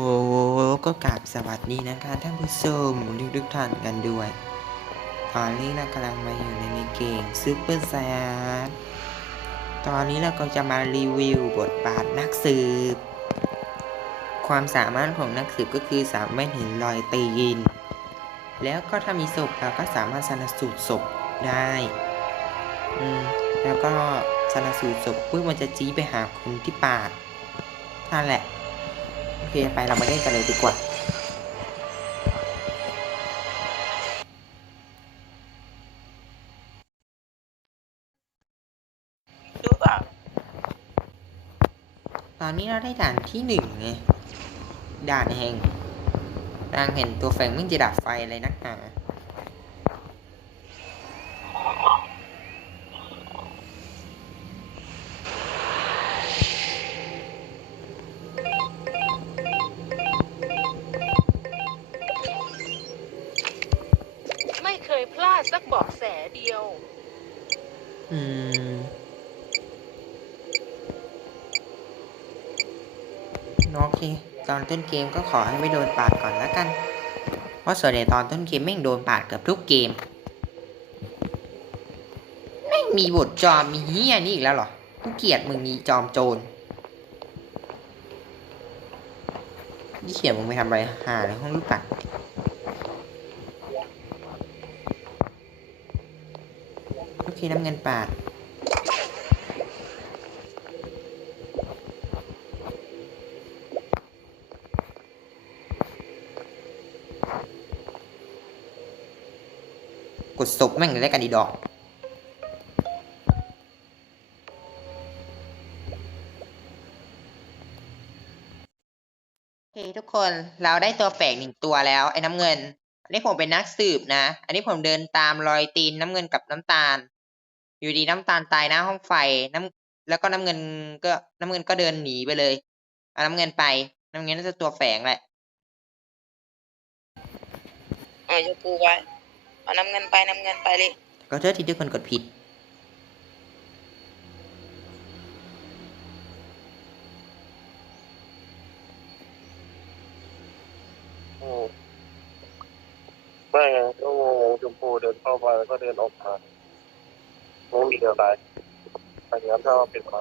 โอ้ก็กราบสวัสดีนะคะท่านผู้ชมทุกทุกๆท่านกันด้วย ตอนนี้เรากำลังมาอยู่ในในเกมซูเปอร์แซดตอนนี้เราก็จะมารีวิวบทบาทนักสืบ ความสามารถของนักสืบก็คือสามารถเห็นรอยตีน แล้วก็ถ้ามีศพเราก็สามารถชันสูตรศพได้อืมแล้วก็ชันสูตรศพเพื่อมันจะจี้ไปหาคนที่ปาดนั่นแหละ โอเคไปเรามาเล่นกันเลยดีกว่าดูเปล่าตอนนี้เราได้ด่านที่หนึ่งไงด่านแห่งนางเห็นตัวแฝงมึงจะดับไฟอะไรนักหนา อืมโอเค ตอนต้นเกมก็ขอให้ไม่โดนปาดก่อนแล้วกัน เพราะส่วนใหญ่ตอนต้นเกมแม่งโดนปาดเกือบทุกเกมแม่งมีบทจอมมีเฮียนี่อีกแล้วเหรอ กูเกลียดมึงมีจอมโจรนี่เขียนมึงไปทำอะไรหาในห้องลูกปัด โอเคน้ำเงินปาด กดศพแม่งเลยกันดีดอกโอเคทุกคนเราได้ตัวแปลกหนึ่งตัวแล้ว ไอ้น้ำเงิน อันนี้ผมเป็นนักสืบนะ อันนี้ผมเดินตามรอยตีนน้ำเงินกับน้ำตาล อยู่ดีน้ำตาลตายหน้าห้องไฟน้ำแล้วก็น้ำเงินก็น้ำเงินก็เดินหนีไปเลยเอาน้ำเงินไป น้ำเงินน่าจะตัวแฝงแหละเออชมพูไว้เอาน้ำเงินไปน้ำเงินไปเลยก็เทษที่ทุกคนกดผิด ไม่ไงก็งงชมพูเดินเข้าไปแล้วก็เดินออกมาไม่มีอะไรอันนี้ถ้าเป็นไร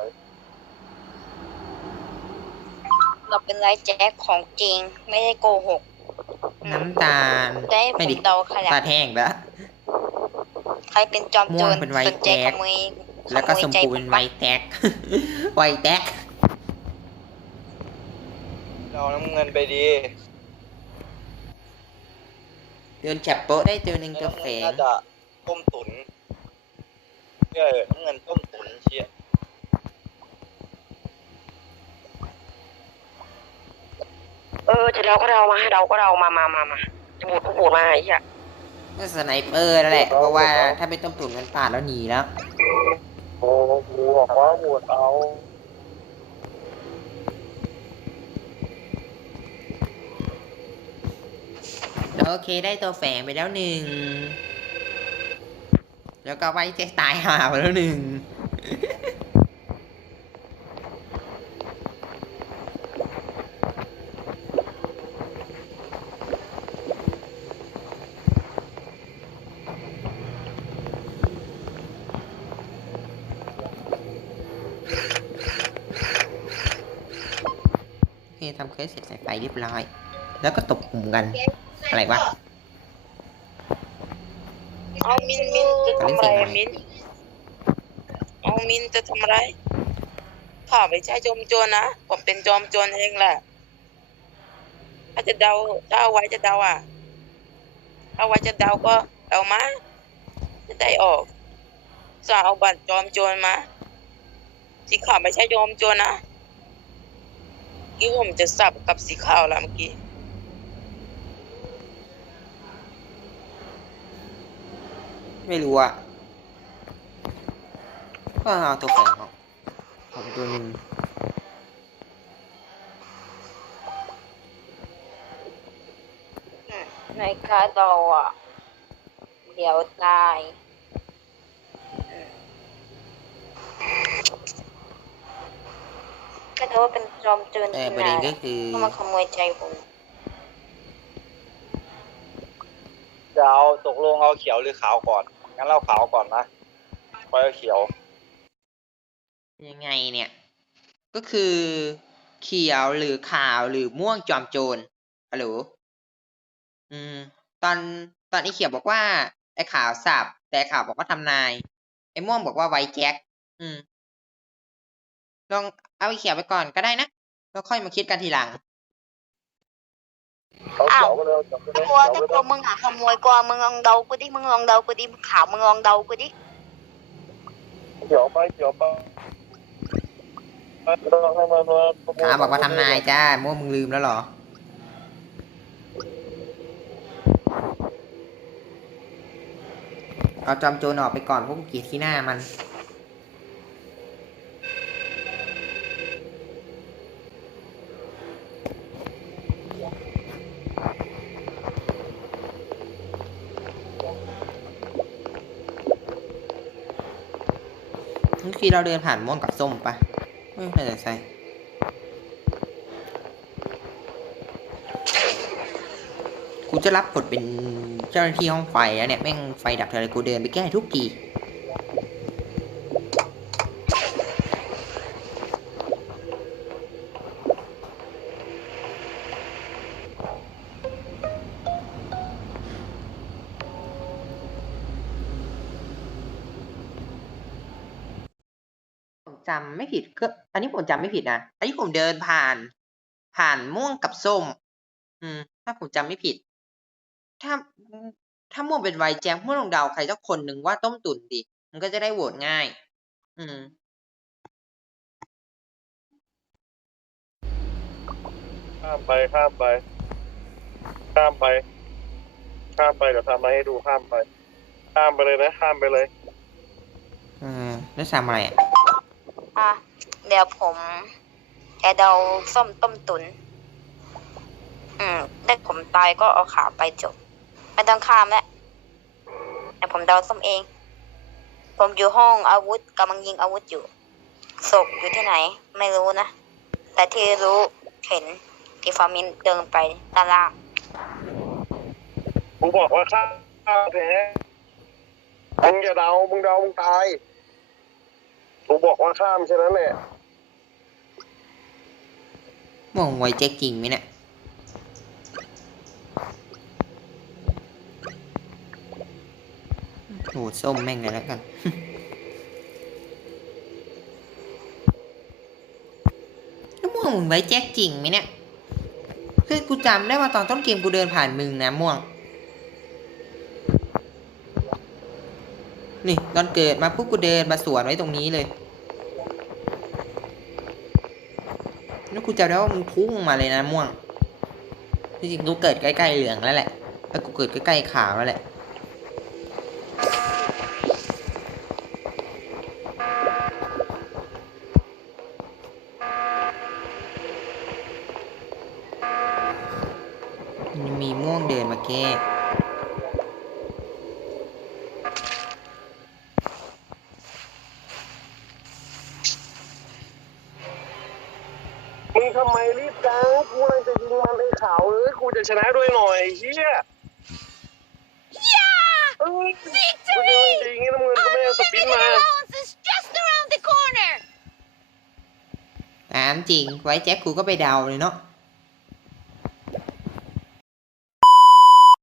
เราเป็นไรแจ็คของจริง ไม่ได้โกหกน้ำตาลจะให้ผไม่มดิเดาขนาตาดแห้งแล้ว ใครเป็นจอมโจม่วรงเป็นไวสนใจแจ็คขโมยแล้วก็ขสโมมยใจพูเป็นไวแท็กไวแท็กเอาน้ำเงินไปดี เดินจับโป๊ะได้ตัวหนึ่งตัวแฝงน่าจะต้มตุ๋นเออน้ำเงินต้มตุ๋นเชี่ยเออจะเดาก็เดามาให้เดาก็เดามามามามาจะบูดก็บูดมาไอ้เหี้ยก็สไนเปอร์นั่นแหละ เพราะว่าถ้าไม่ต้องปลุกมันปาดแล้วหนีแล้ว โอ้โหบอกว่าหมดเอา โอเคได้ตัวแฝงไปแล้วหนึ่ง แล้วก็ไว้เจ๊ตายหาไปแล้วหนึ่งโอเคทำเคสเสร็จใส่ไฟเรียบร้อย แล้วก็ตบกลุ่มกัน อะไรวะเอามินมินจะทำอะไรอะมินเอามินจะทำอะไรข้าไม่ใช่จอมโจรนะผมเป็นจอมโจรเองแหละถ้าจะเดาถ้าเอาไว้จะเดาอะถ้าเอาไว้จะเดาก็เดามาจะได้ออกสาวเอาบัตรจอมโจรมาสีขาวไม่ใช่จอมโจรนะเมื่อกี้ผมจะสับกับสีขาวแล้วเมื่อกี้ ไม่รู้อะก็เอาตัวแฝงออกของตัวหนึ่งในคาเดาอะ เดี๋ยวตายก็ถือว่าเป็นจอมโจรเออที่ประเด็นไหนก็คือก็มาขโมยใจผมจะเอาตกลงเอาเขียวหรือขาวก่อน งั้นเราขาวก่อนนะค่อยเอาเขียว ยังไงเนี่ย ก็คือ เขียวหรือขาวหรือม่วงจอมโจรฮัลโหลอืม ตอนตอนไอ้เขียวบอกว่า ไอ้ขาวสับแต่ขาวบอกว่าทำนาย ไอ้ม่วงบอกว่าไวแจ็คอืมลองเอาไอ้เขียวไปก่อนก็ได้นะแล้วค่อยมาคิดกันทีหลัง อาเขียวก็เลยเอาเขียวก็เลยกลัวเขียวถ้าก็กลัวมึงหาขโมยกลัวมึงลองเดากูดิมึงลองเดากูดิขาวมึงลองเดากูดิเขียวไปเขียวไปให้มันให้มันมาขโมยขาวบอกว่าทำนายจ้าม่วงมึงลืมแล้วเหรอเอาจอมโจรออกไปก่อนพวกกูเกลียดที่หน้ามัน กี้เราเดินผ่านม่วงกับส้มปะไม่น่าจะใช่กูจะรับบทเป็นเจ้าหน้าที่ห้องไฟแล้วเนี่ยแม่งไฟดับเท่าไรกูเดินไปแก้ทุกที จำไม่ผิดก็อันนี้ผมจำไม่ผิดนะอันนี้ผมเดินผ่าน ผ่านม่วงกับส้ม อืม ถ้าผมจำไม่ผิด ถ้าถ้าม่วงเป็นไวแจงม่วงลองเดาใครสักคนหนึ่งว่าต้มตุ๋นดิมันก็จะได้โหวตง่าย อืมข้ามไปข้ามไป ข้ามไป ข้ามไปเดี๋ยวทำมาให้ดูข้ามไป ข้ามไปเลยนะข้ามไปเลยเออแล้วทำอะไรอะ อะ เดี๋ยวผมจะเดาส้มต้มตุน อืมถ้าผมตายก็เอาขาไปจบ ไม่ต้องข้ามแล้วแต่ผมเดาส้มเอง ผมอยู่ห้องอาวุธกำลังยิงอาวุธอยู่ ศพอยู่ที่ไหน ไม่รู้นะ แต่ที่รู้เห็นที่ฟามินเดินไปด้านล่างกูบอกว่าข้าข้าแพ้มึงอย่าเดา มึงเดา มึงตาย กูบอกว่าข้ามฉะนั้นเนี่ยม่วงไว้แจ็คจริงไหมเนี่ยโหวตส้มแม่งเลยแล้วกัน แล้วม่วงมึงไว้แจ็คจริงไหมเนี่ย คือกูจำได้ว่าตอนต้นเกมกูเดินผ่านมึงนะม่วง นี่ตอนเกิดมาปุ๊บกูเดินมาสวนไว้ตรงนี้เลยแล้วกูจำได้ว่ามึงพุ่งมาเลยนะม่วงจริงๆกูเกิดใกล้ๆเหลืองแล้วแหละแล้วกูเกิดใกล้ๆขาวแล้วแหละมีม่วงเดินมาแก้ จะชนะด้วยหน่อยเฮียเอ้ยกูจะจริงๆน้ำเงินก็ไม่เอาสปินมาถามจริงไว้แจ็คกูก็ไปเดาเลยเนาะ